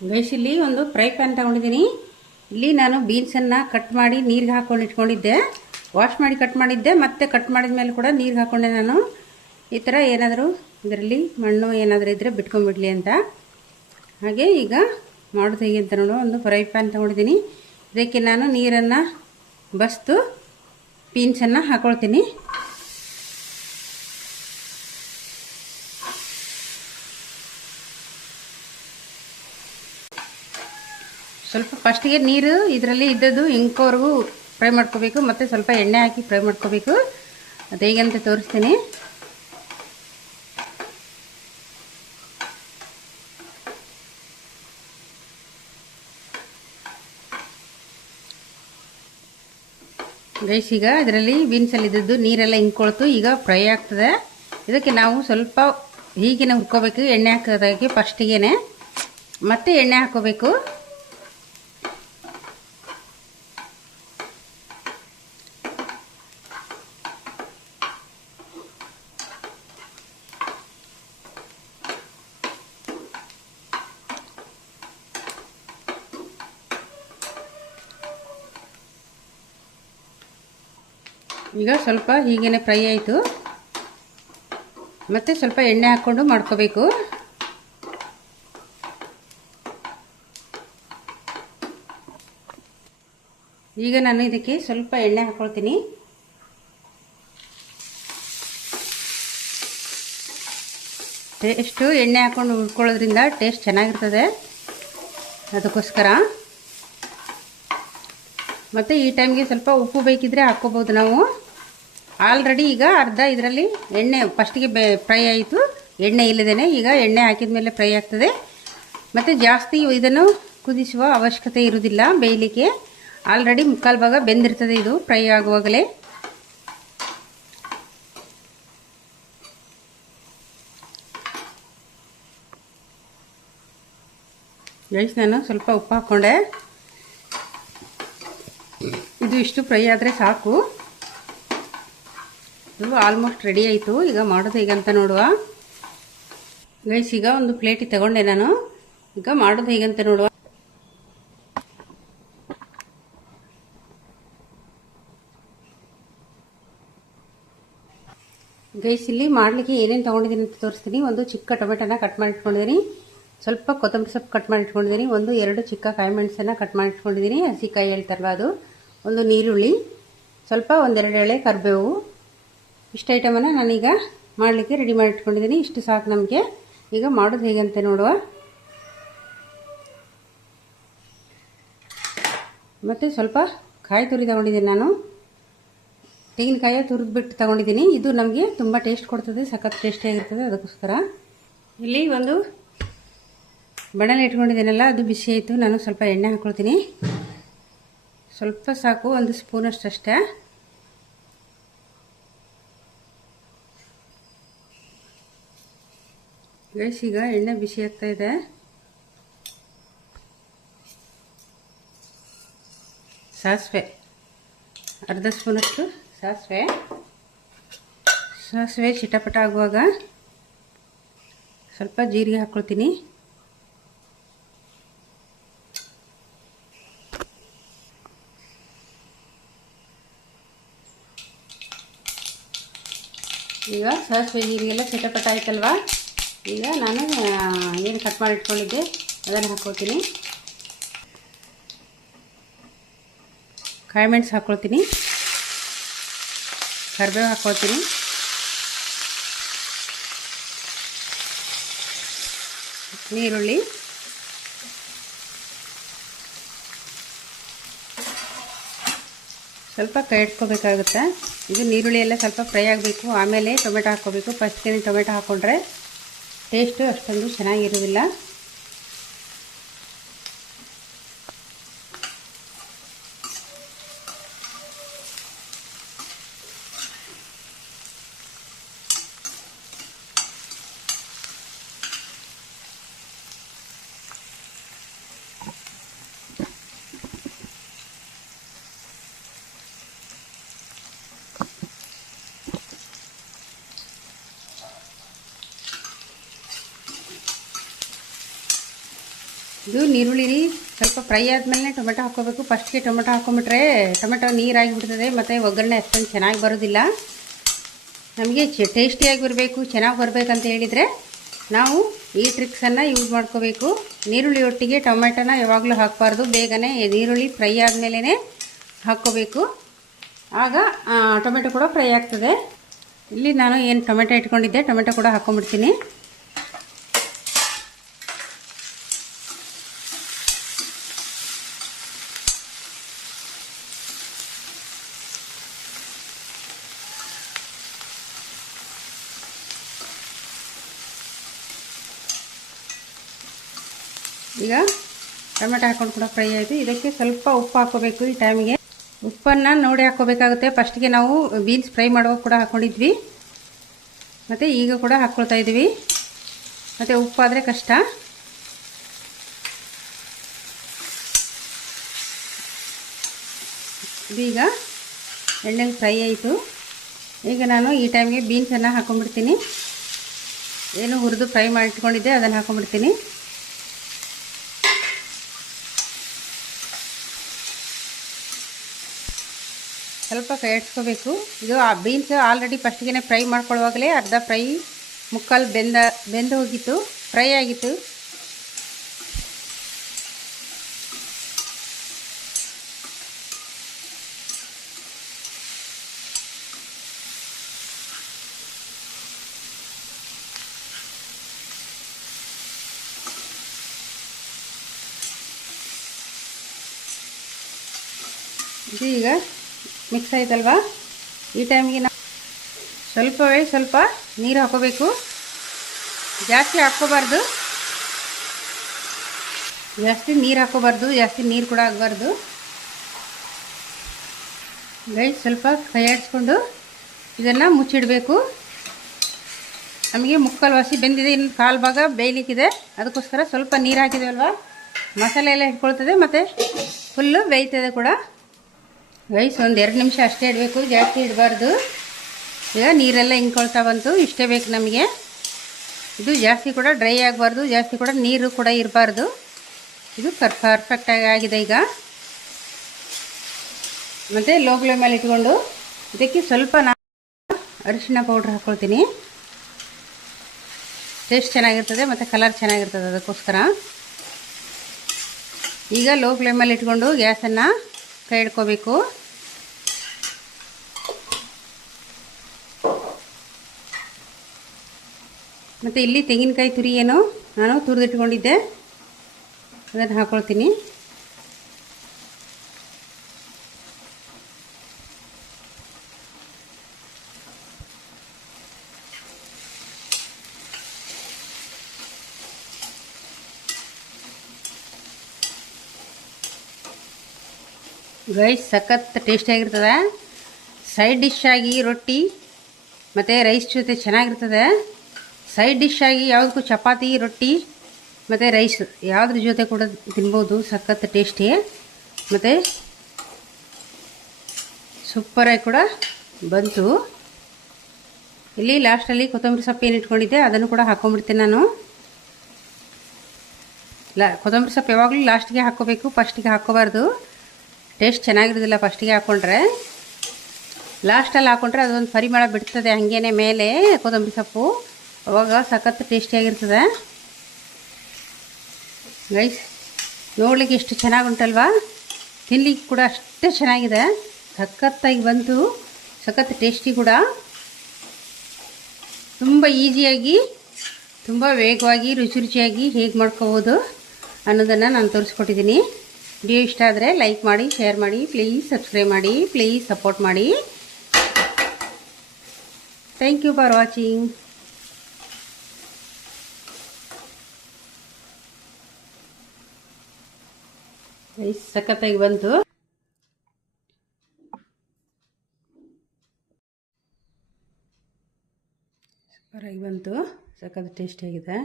Guys ಇಲ್ಲಿ ಒಂದು fry PAN ತಗೊಂಡಿದ್ದೀನಿ. ಇಲ್ಲಿ ನಾನು ಬೀನ್ಸನ್ನು ಕಟ್ ಮಾಡಿ ನೀರಿಗೆ ಹಾಕೊಂಡು ಇಟ್ಕೊಂಡಿದ್ದೆ. ವಾಶ್ ಮಾಡಿ ಕಟ್ ಮಾಡಿದ್ದೆ, ಮತ್ತೆ ಕಟ್ ಮಾಡಿದ ಮೇಲೆ ಕೂಡ ನೀರಿಗೆ ಹಾಕೊಂಡೆ. ನಾನು ಈ ಥರ ಏನಾದರೂ ಇದರಲ್ಲಿ ಮಣ್ಣು ಏನಾದರೂ ಇದ್ದರೆ ಬಿಟ್ಕೊಂಡ್ಬಿಡ್ಲಿ ಅಂತ. ಹಾಗೆ ಈಗ ಮಾಡೋದು ಹೇಗೆ ಅಂತ ನೋಡುವ. ಒಂದು ಫ್ರೈ ಪ್ಯಾನ್ ತಗೊಂಡಿದ್ದೀನಿ. ಇದಕ್ಕೆ ನಾನು ನೀರನ್ನು ಬಸ್ತು ಬೀನ್ಸನ್ನು ಹಾಕೊಳ್ತೀನಿ. ಸ್ವಲ್ಪ ಫಸ್ಟಿಗೆ ನೀರು ಇದರಲ್ಲಿ ಇದ್ದದ್ದು ಇಂಕೋವರೆಗೂ ಫ್ರೈ ಮಾಡ್ಕೋಬೇಕು, ಮತ್ತು ಸ್ವಲ್ಪ ಎಣ್ಣೆ ಹಾಕಿ ಫ್ರೈ ಮಾಡ್ಕೋಬೇಕು. ಅದು ಹೇಗೆ ಅಂತ ತೋರಿಸ್ತೀನಿ. ಗೈಸ್ ಈಗ ಇದರಲ್ಲಿ ಬೀನ್ಸಲ್ಲಿ ಇದ್ದದ್ದು ನೀರೆಲ್ಲ ಇಂಕೊಳ್ತು, ಈಗ ಫ್ರೈ ಆಗ್ತದೆ. ಇದಕ್ಕೆ ನಾವು ಸ್ವಲ್ಪ ಹೀಗೆ ಹುರ್ಕೋಬೇಕು. ಎಣ್ಣೆ ಹಾಕೋದಕ್ಕೆ ಫಸ್ಟಿಗೆ ಮತ್ತೆ ಎಣ್ಣೆ ಹಾಕೋಬೇಕು. ಈಗ ಸ್ವಲ್ಪ ಹೀಗೇನೆ ಫ್ರೈ ಆಯಿತು. ಮತ್ತೆ ಸ್ವಲ್ಪ ಎಣ್ಣೆ ಹಾಕ್ಕೊಂಡು ಮಾಡ್ಕೋಬೇಕು. ಈಗ ನಾನು ಇದಕ್ಕೆ ಸ್ವಲ್ಪ ಎಣ್ಣೆ ಹಾಕ್ಕೊಳ್ತೀನಿ. ಟೇಸ್ಟು ಎಣ್ಣೆ ಹಾಕ್ಕೊಂಡು ಹುರ್ಕೊಳ್ಳೋದ್ರಿಂದ ಟೇಸ್ಟ್ ಚೆನ್ನಾಗಿರ್ತದೆ, ಅದಕ್ಕೋಸ್ಕರ. ಮತ್ತು ಈ ಟೈಮ್ಗೆ ಸ್ವಲ್ಪ ಉಪ್ಪು ಬೇಕಿದ್ರೆ ಹಾಕ್ಕೋಬೋದು ನಾವು. ಆಲ್ರೆಡಿ ಈಗ ಅರ್ಧ ಇದರಲ್ಲಿ ಎಣ್ಣೆ ಫಸ್ಟಿಗೆ ಫ್ರೈ ಆಯಿತು, ಎಣ್ಣೆ ಇಲ್ಲದೇ. ಈಗ ಎಣ್ಣೆ ಹಾಕಿದ ಮೇಲೆ ಫ್ರೈ ಆಗ್ತದೆ. ಮತ್ತು ಜಾಸ್ತಿ ಇದನ್ನು ಕುದಿಸುವ ಅವಶ್ಯಕತೆ ಇರುವುದಿಲ್ಲ ಬೇಯಲಿಕ್ಕೆ. ಆಲ್ರೆಡಿ ಮುಕ್ಕಾಲು ಭಾಗ ಬೆಂದಿರ್ತದೆ ಇದು ಫ್ರೈ ಆಗುವಾಗಲೇ. ಗೈಸ್ ನಾನು ಸ್ವಲ್ಪ ಉಪ್ಪು ಹಾಕ್ಕೊಂಡೆ. ಇದು ಇಷ್ಟು ಫ್ರೈ ಆದರೆ ಸಾಕು. ಇದು ಆಲ್ಮೋಸ್ಟ್ ರೆಡಿ ಆಯಿತು. ಈಗ ಮಾಡೋದು ಹೇಗಂತ ನೋಡುವ. ಗೈಸ್ ಈಗ ಒಂದು ಪ್ಲೇಟಿಗೆ ತಗೊಂಡೆ ನಾನು. ಈಗ ಮಾಡೋದು ಹೇಗಂತ ನೋಡುವ. ಗೈಸ್ ಇಲ್ಲಿ ಮಾಡಲಿಕ್ಕೆ ಏನೇನು ತೊಗೊಂಡಿದ್ದೀನಿ ಅಂತ ತೋರಿಸ್ತೀನಿ. ಒಂದು ಚಿಕ್ಕ ಟೊಮೆಟೊನ ಕಟ್ ಮಾಡಿ ಇಟ್ಕೊಂಡಿದ್ದೀನಿ. ಸ್ವಲ್ಪ ಕೊತ್ತಂಬರಿ ಸೊಪ್ಪು ಕಟ್ ಮಾಡಿ ಇಟ್ಕೊಂಡಿದ್ದೀನಿ. ಒಂದು 2 ಚಿಕ್ಕ ಕಾಯಿ ಮೆಣಸನ್ನು ಕಟ್ ಮಾಡಿ ಇಟ್ಕೊಂಡಿದ್ದೀನಿ, ಹಸಿಕಾಯಿ ಹೇಳ್ತಾರಲ್ಲ ಅದು. ಒಂದು ನೀರುಳ್ಳಿ, ಸ್ವಲ್ಪ 1-2 ಎಳೆ ಕರಿಬೇವು. ಇಷ್ಟು ಐಟಮನ್ನು ನಾನೀಗ ಮಾಡಲಿಕ್ಕೆ ರೆಡಿ ಮಾಡಿ ಇಟ್ಕೊಂಡಿದ್ದೀನಿ. ಇಷ್ಟು ಸಾಕು ನಮಗೆ. ಈಗ ಮಾಡೋದು ಹೇಗಂತ ನೋಡುವ. ಮತ್ತು ಸ್ವಲ್ಪ ಕಾಯಿ ತುರಿ ತಗೊಂಡಿದ್ದೀನಿ ನಾನು. ತೆಂಗಿನಕಾಯಿ ತುರಿದ್ಬಿಟ್ಟು ತಗೊಂಡಿದ್ದೀನಿ. ಇದು ನಮಗೆ ತುಂಬ ಟೇಸ್ಟ್ ಕೊಡ್ತದೆ, ಸಖತ್ ಟೇಸ್ಟಿಯಾಗಿರ್ತದೆ, ಅದಕ್ಕೋಸ್ಕರ. ಇಲ್ಲಿ ಒಂದು ಬಣಲೆ ಇಟ್ಕೊಂಡಿದ್ದೀನಲ್ಲ, ಅದು ಬಿಸಿ ಆಯಿತು. ನಾನು ಸ್ವಲ್ಪ ಎಣ್ಣೆ ಹಾಕ್ಕೊಳ್ತೀನಿ. ಸ್ವಲ್ಪ ಸಾಕು, 1 ಸ್ಪೂನಷ್ಟು ಅಷ್ಟೇ. ಗೈಸ್ ಈಗ ಎಣ್ಣೆ ಬಿಸಿ ಆಗ್ತಾ ಇದೆ. ಸಾಸಿವೆ ಅರ್ಧ ಸ್ಪೂನಷ್ಟು ಸಾಸಿವೆ ಚಿಟಪಟ ಆಗುವಾಗ ಸ್ವಲ್ಪ ಜೀರಿಗೆ ಹಾಕ್ಕೊಳ್ತೀನಿ. ಈಗ ಸಾಸಿವೆ ಜೀರಿಗೆಲ್ಲ ಚಿಟಪಟ ಆಯ್ತಲ್ವಾ. ಈಗ ನಾನು ಏನು ಕಟ್ ಮಾಡಿ ಇಟ್ಕೊಂಡಿದ್ದೆ ಅದನ್ನು ಹಾಕ್ಕೊಳ್ತೀನಿ. ಕಾಯಿ ಮೆಣಸು ಹಾಕ್ಕೊಳ್ತೀನಿ, ಕರಿಬೇವು ಹಾಕ್ಕೊಳ್ತೀನಿ, ನೀರುಳ್ಳಿ, ಸ್ವಲ್ಪ ಕೈ ಇಟ್ಕೋಬೇಕಾಗುತ್ತೆ. ಇದು ನೀರುಳ್ಳಿ ಎಲ್ಲ ಸ್ವಲ್ಪ ಫ್ರೈ ಆಗಬೇಕು, ಆಮೇಲೆ ಟೊಮೆಟೊ ಹಾಕ್ಕೋಬೇಕು. ಫಸ್ಟ್ಗೆ ಟೊಮೆಟೊ ಹಾಕ್ಕೊಂಡ್ರೆ ಟೇಸ್ಟು ಅಷ್ಟೊಂದು ಚೆನ್ನಾಗಿರೋದಿಲ್ಲ. ಇದು ನೀರುಳ್ಳಿ ಸ್ವಲ್ಪ ಫ್ರೈ ಆದಮೇಲೆ ಟೊಮೆಟೊ ಹಾಕ್ಕೋಬೇಕು. ಫಸ್ಟ್ಗೆ ಟೊಮೆಟೊ ಹಾಕ್ಕೊಂಬಿಟ್ರೆ ಟೊಮೆಟೊ ನೀರಾಗಿಬಿಡ್ತದೆ ಮತ್ತು ಒಗ್ಗರಣೆ ಅಷ್ಟೊಂದು ಚೆನ್ನಾಗಿ ಬರೋದಿಲ್ಲ. ನಮಗೆ ಟೇಸ್ಟಿಯಾಗಿ ಬರಬೇಕು, ಚೆನ್ನಾಗಿ ಬರಬೇಕಂತ ಹೇಳಿದರೆ ನಾವು ಈ ಟ್ರಿಕ್ಸನ್ನು ಯೂಸ್ ಮಾಡ್ಕೋಬೇಕು. ನೀರುಳ್ಳಿ ಒಟ್ಟಿಗೆ ಟೊಮೆಟೊನ ಯಾವಾಗಲೂ ಹಾಕಬಾರ್ದು, ಬೇಗನೆ ನೀರುಳ್ಳಿ ಫ್ರೈ ಆದಮೇಲೆ ಹಾಕ್ಕೋಬೇಕು. ಆಗ ಟೊಮೆಟೊ ಕೂಡ ಫ್ರೈ ಆಗ್ತದೆ. ಇಲ್ಲಿ ನಾನು ಏನು ಟೊಮೆಟೊ ಇಟ್ಕೊಂಡಿದ್ದೆ ಟೊಮೆಟೊ ಕೂಡ ಹಾಕ್ಕೊಂಬಿಡ್ತೀನಿ. ಈಗ ಟೊಮೆಟೊ ಹಾಕ್ಕೊಂಡು ಕೂಡ ಫ್ರೈ ಆಯಿತು. ಇದಕ್ಕೆ ಸ್ವಲ್ಪ ಉಪ್ಪು ಹಾಕ್ಕೋಬೇಕು. ಈ ಟೈಮಿಗೆ ಉಪ್ಪನ್ನು ನೋಡಿ ಹಾಕ್ಕೋಬೇಕಾಗುತ್ತೆ. ಫಸ್ಟಿಗೆ ನಾವು ಬೀನ್ಸ್ ಫ್ರೈ ಮಾಡುವಾಗ ಕೂಡ ಹಾಕ್ಕೊಂಡಿದ್ವಿ, ಮತ್ತು ಈಗ ಕೂಡ ಹಾಕ್ಕೊಳ್ತಾ ಇದ್ದೀವಿ. ಮತ್ತು ಉಪ್ಪಾದರೆ ಕಷ್ಟ. ಇದೀಗ ಎಣ್ಣೆಲಿ ಫ್ರೈ ಆಯಿತು. ಈಗ ನಾನು ಈ ಟೈಮ್ಗೆ ಬೀನ್ಸನ್ನು ಹಾಕ್ಕೊಂಡ್ಬಿಡ್ತೀನಿ. ಏನು ಹುರಿದು ಫ್ರೈ ಮಾಡಿಟ್ಕೊಂಡಿದ್ದೆ ಅದನ್ನು ಹಾಕ್ಕೊಂಡ್ಬಿಡ್ತೀನಿ. ಸ್ವಲ್ಪ ಕೈ ಆಡಿಸ್ಕೋಬೇಕು. ಇದು ಆ ಬೀನ್ಸ್ ಆಲ್ರೆಡಿ ಫಸ್ಟಿಗೆ ಫ್ರೈ ಮಾಡ್ಕೊಳ್ಳುವಾಗಲೇ ಅರ್ಧ ಫ್ರೈ ಮುಕ್ಕಾಲು ಬೆಂದು ಹೋಗಿತ್ತು, ಫ್ರೈ ಆಗಿತ್ತು. ಇದು ಈಗ ಮಿಕ್ಸ್ ಆಯ್ತಲ್ವಾ. ಈ ಟೈಮಿಗೆ ನಾವು ಸ್ವಲ್ಪ ನೀರು ಹಾಕೋಬೇಕು. ಜಾಸ್ತಿ ಹಾಕ್ಕೋಬಾರ್ದು, ಜಾಸ್ತಿ ನೀರು ಕೂಡ ಆಗಬಾರ್ದು. ಸ್ವಲ್ಪ ಕೈ ಆಡಿಸ್ಕೊಂಡು ಇದನ್ನು ಮುಚ್ಚಿಡಬೇಕು. ನಮಗೆ ಮುಕ್ಕಾಲು ವಾಸಿ ಬೆಂದಿದೆ, ಇನ್ನು ಕಾಲು ಭಾಗ ಬೇಯಲಿಕ್ಕಿದೆ. ಅದಕ್ಕೋಸ್ಕರ ಸ್ವಲ್ಪ ನೀರು ಹಾಕಿದೇವಲ್ವ, ಮಸಾಲೆ ಎಲ್ಲ ಇಟ್ಕೊಳ್ತದೆ ಮತ್ತು ಫುಲ್ಲು ಬೇಯ್ತದೆ ಕೂಡ. ಒಂದು 2 ನಿಮಿಷ ಅಷ್ಟೇ ಇಡಬೇಕು, ಜಾಸ್ತಿ ಇಡಬಾರ್ದು. ಈಗ ನೀರೆಲ್ಲ ಹಿಂಕೊಳ್ತಾ ಬಂತು, ಇಷ್ಟೇ ಬೇಕು ನಮಗೆ. ಇದು ಜಾಸ್ತಿ ಕೂಡ ಡ್ರೈ ಆಗಬಾರ್ದು, ಜಾಸ್ತಿ ಕೂಡ ನೀರು ಕೂಡ ಇರಬಾರ್ದು. ಇದು ಪರ್ಫೆಕ್ಟಾಗಿ ಆಗಿದೆ ಈಗ. ಮತ್ತು ಲೋ ಫ್ಲೇಮಲ್ಲಿ ಇಟ್ಕೊಂಡು ಇದಕ್ಕೆ ಸ್ವಲ್ಪ ಅರಿಶಿಣ ಪೌಡ್ರ್ ಹಾಕ್ಕೊಳ್ತೀನಿ. ಟೇಸ್ಟ್ ಚೆನ್ನಾಗಿರ್ತದೆ ಮತ್ತು ಕಲರ್ ಚೆನ್ನಾಗಿರ್ತದೆ, ಅದಕ್ಕೋಸ್ಕರ. ಈಗ ಲೋ ಫ್ಲೇಮಲ್ಲಿ ಇಟ್ಕೊಂಡು ಗ್ಯಾಸನ್ನು ಕೈ ಹಿಡ್ಕೋಬೇಕು. ಮತ್ತು ಇಲ್ಲಿ ತೆಂಗಿನಕಾಯಿ ತುರಿ ನಾನು ತುರಿದಿಟ್ಕೊಂಡಿದ್ದೆ, ಅದನ್ನು ಹಾಕ್ಕೊಳ್ತೀನಿ. ಗೈಸ್ ಸಖತ್ ಟೇಸ್ಟಿಯಾಗಿರ್ತದೆ. ಸೈಡ್ ಡಿಶ್ ಆಗಿ ರೊಟ್ಟಿ ಮತ್ತು ರೈಸ್ ಜೊತೆ ಚೆನ್ನಾಗಿರ್ತದೆ. ಸೈಡ್ ಡಿಶ್ ಆಗಿ ಯಾವುದಕ್ಕೂ ಚಪಾತಿ, ರೊಟ್ಟಿ ಮತ್ತು ರೈಸ್ ಯಾವುದ್ರ ಜೊತೆ ಕೂಡ ತಿನ್ಬೋದು. ಸಖತ್ ಟೇಸ್ಟಿ ಮತ್ತು ಸೂಪರಾಗಿ ಕೂಡ ಬಂತು. ಇಲ್ಲಿ ಲಾಸ್ಟಲ್ಲಿ ಕೊತ್ತಂಬರಿ ಸೊಪ್ಪು ಏನು ಇಟ್ಕೊಂಡಿದ್ದೆ ಅದನ್ನು ಕೂಡ ಹಾಕ್ಕೊಂಡ್ಬಿಡ್ತೀನಿ ನಾನು. ಕೊತ್ತಂಬರಿ ಸೊಪ್ಪು ಯಾವಾಗಲೂ ಲಾಸ್ಟಿಗೆ ಹಾಕ್ಕೋಬೇಕು, ಫಸ್ಟಿಗೆ ಹಾಕ್ಕೋಬಾರ್ದು. ಟೇಸ್ಟ್ ಚೆನ್ನಾಗಿರೋದಿಲ್ಲ ಫಸ್ಟಿಗೆ ಹಾಕ್ಕೊಂಡ್ರೆ. ಲಾಸ್ಟಲ್ಲಿ ಹಾಕ್ಕೊಂಡ್ರೆ ಅದೊಂದು ಪರಿಮಳ ಬಿಡ್ತದೆ ಹಾಗೇನೆ ಮೇಲೆ ಕೊತ್ತಂಬರಿ ಸೊಪ್ಪು, ಅವಾಗ ಸಖತ್ ಟೇಸ್ಟಿಯಾಗಿರ್ತದೆ. ಗೈಸ್ ನೋಡ್ಲಿಕ್ಕೆ ಎಷ್ಟು ಚೆನ್ನಾಗುಂಟಲ್ವಾ, ತಿನ್ಲಿಕ್ಕೆ ಕೂಡ ಅಷ್ಟೇ ಚೆನ್ನಾಗಿದೆ. ಸಖತ್ತಾಗಿ ಬಂತು, ಸಖತ್ ಟೇಸ್ಟಿ ಕೂಡ. ತುಂಬ ಈಸಿಯಾಗಿ, ತುಂಬ ವೇಗವಾಗಿ, ರುಚಿಯಾಗಿ ಹೇಗೆ ಮಾಡ್ಕೋಬೋದು ಅನ್ನೋದನ್ನು ನಾನು ತೋರಿಸ್ಕೊಟ್ಟಿದ್ದೀನಿ. ವಿಡಿಯೋ ಇಷ್ಟ ಆದರೆ ಲೈಕ್ ಮಾಡಿ, ಶೇರ್ ಮಾಡಿ, ಪ್ಲೀಸ್ ಸಬ್ಸ್ಕ್ರೈಬ್ ಮಾಡಿ, ಪ್ಲೀಸ್ ಸಪೋರ್ಟ್ ಮಾಡಿ. Thank you for watching. ಸಖತ್ತಾಗಿ ಬಂತು, ಸೂಪರಾಗಿ ಬಂತು, ಸಖತ್ ಟೇಸ್ಟಿಯಾಗಿದೆ.